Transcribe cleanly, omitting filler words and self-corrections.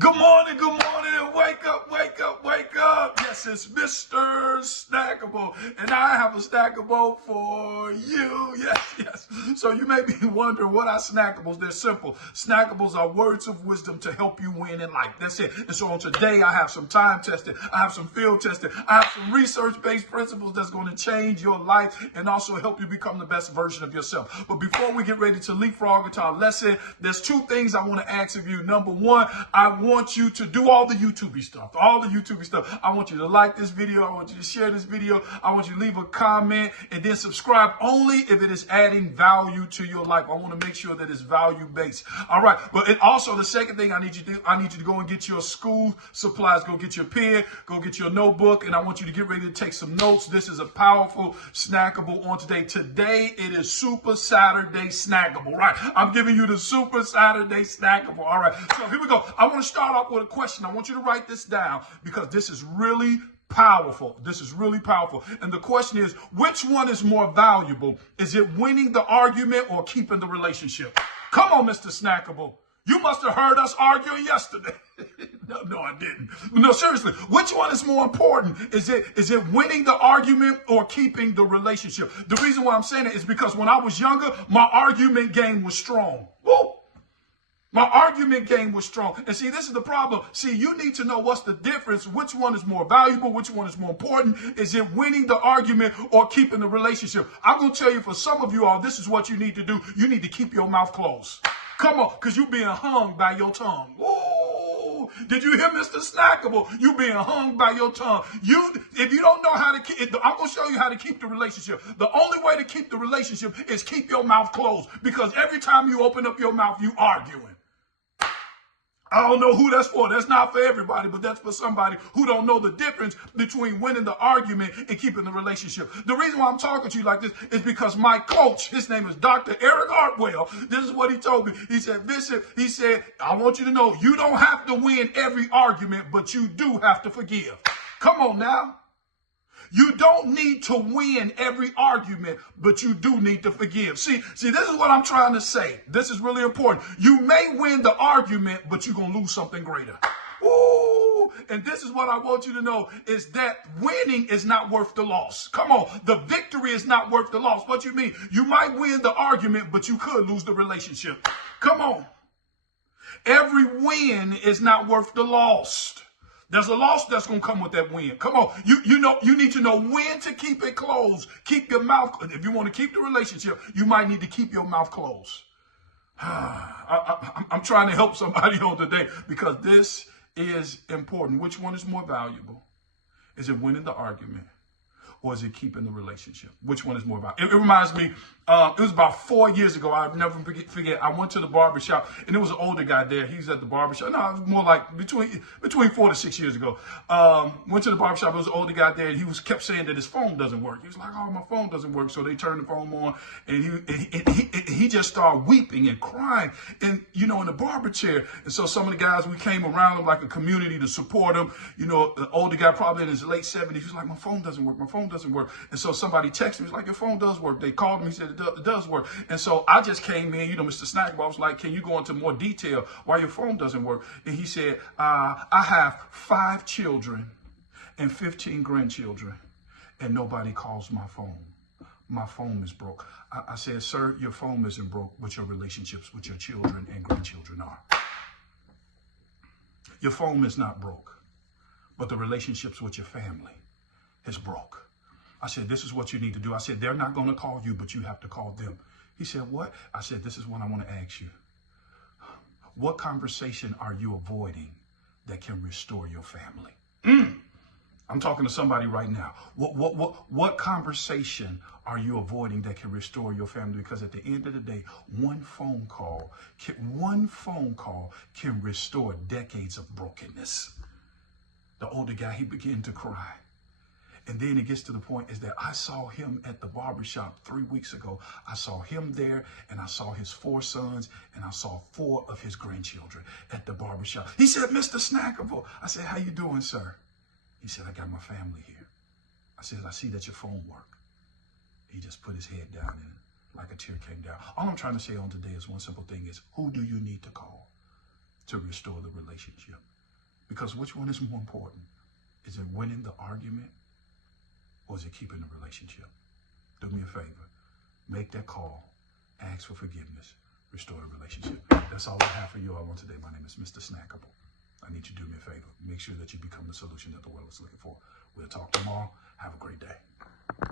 and wake up, wake up, wake up. Yes, it's Mr. Snackable, and I have a snackable for you. Yes. So you may be wondering what are snackables? They're simple. Snackables are words of wisdom to help you win in life. That's it. And so on today, I have some time tested, I have some field tested, I have some research-based principles that's going to change your life and also help you become the best version of yourself. But before we get ready to leapfrog into our lesson, there's two things I want to ask of you. Number one, I want you to do all the YouTube stuff. I want you to like this video. I want you to share this video. I want you to leave a comment and then subscribe only if it is adding value to your life. I want to make sure that it's value based. All right. But also the second thing I need you to do, I need you to go and get your school supplies. Go get your pen, go get your notebook, and I want you to get ready to take some notes. This is a powerful snackable on today. Today it is Super Saturday Snackable. Right. I'm giving you the Super Saturday Snackable. All right. So here we go. I want to start off with a question. I want you to write this down because this is really powerful. And the question is, which one is more valuable? Is it winning the argument or keeping the relationship? Come on, Mr. Snackable. You must have heard us arguing yesterday. No, I didn't. No, seriously, which one is more important? Is it winning the argument or keeping the relationship? The reason why I'm saying it is because when I was younger, my argument game was strong. Woo! My argument game was strong. And see, this is the problem. See, you need to know what's the difference. Which one is more valuable? Which one is more important? Is it winning the argument or keeping the relationship? I'm going to tell you, for some of you all, this is what you need to do. You need to keep your mouth closed. Come on, because you're being hung by your tongue. Ooh, did you hear, Mr. Snackable? You being hung by your tongue. If you don't know how to keep, I'm going to show you how to keep the relationship. The only way to keep the relationship is keep your mouth closed, because every time you open up your mouth, you arguing. I don't know who that's for. That's not for everybody, but that's for somebody who don't know the difference between winning the argument and keeping the relationship. The reason why I'm talking to you like this is because my coach, his name is Dr. Eric Hartwell. This is what he told me. He said, Bishop, he said, I want you to know you don't have to win every argument, but you do have to forgive. Come on now. You don't need to win every argument, but you do need to forgive. See, this is what I'm trying to say. This is really important. You may win the argument, but you're going to lose something greater. Ooh, and this is what I want you to know, is that winning is not worth the loss. Come on. The victory is not worth the loss. What you mean? You might win the argument, but you could lose the relationship. Come on. Every win is not worth the loss. There's a loss that's going to come with that win. Come on. You need to know when to keep it closed. Keep your mouth. If you want to keep the relationship, you might need to keep your mouth closed. I'm trying to help somebody on today because this is important. Which one is more valuable? Is it winning the argument or is it keeping the relationship? Which one is more valuable? It reminds me, it was about 4 years ago. I'll never forget. I went to the barbershop, and there was an older guy there. He's at the barbershop. No, it was more like between 4 to 6 years ago. Went to the barbershop. There was an older guy there, and he kept saying that his phone doesn't work. He was like, "Oh, my phone doesn't work." So they turned the phone on, and he just started weeping and crying, and in the barber chair. And so some of the guys, we came around him like a community to support him. The older guy, probably in his late 70s, he was like, "My phone doesn't work. My phone doesn't work." And so somebody texted him. He was like, "Your phone does work." They called him. He said, it does work. And so I just came in, Mr. Snackable. I was like, "Can you go into more detail why your phone doesn't work?" And he said, I have 5 children and 15 grandchildren, and nobody calls my phone. My phone is broke. I said, "Sir, your phone isn't broke, but your relationships with your children and grandchildren are. Your phone is not broke, but the relationships with your family is broke." I said, "This is what you need to do." I said, "They're not going to call you, but you have to call them." He said, "What?" I said, "This is what I want to ask you. What conversation are you avoiding that can restore your family?" I'm talking to somebody right now. What conversation are you avoiding that can restore your family? Because at the end of the day, one phone call can restore decades of brokenness. The older guy, he began to cry. And then it gets to the point is that I saw him at the barbershop 3 weeks ago. I saw him there, and I saw his 4 sons, and I saw 4 of his grandchildren at the barbershop. He said, "Mr. Snackable." I said, "How you doing, sir?" He said, "I got my family here." I said, "I see that your phone worked." He just put his head down and like a tear came down. All I'm trying to say on today is one simple thing is, who do you need to call? to restore the relationship. Because which one is more important? Is it winning the argument or is it keeping the relationship? Do me a favor. Make that call. Ask for forgiveness. Restore the relationship. That's all I have for you all on today. My name is Mr. Snackable. I need you to do me a favor. Make sure that you become the solution that the world is looking for. We'll talk tomorrow. Have a great day.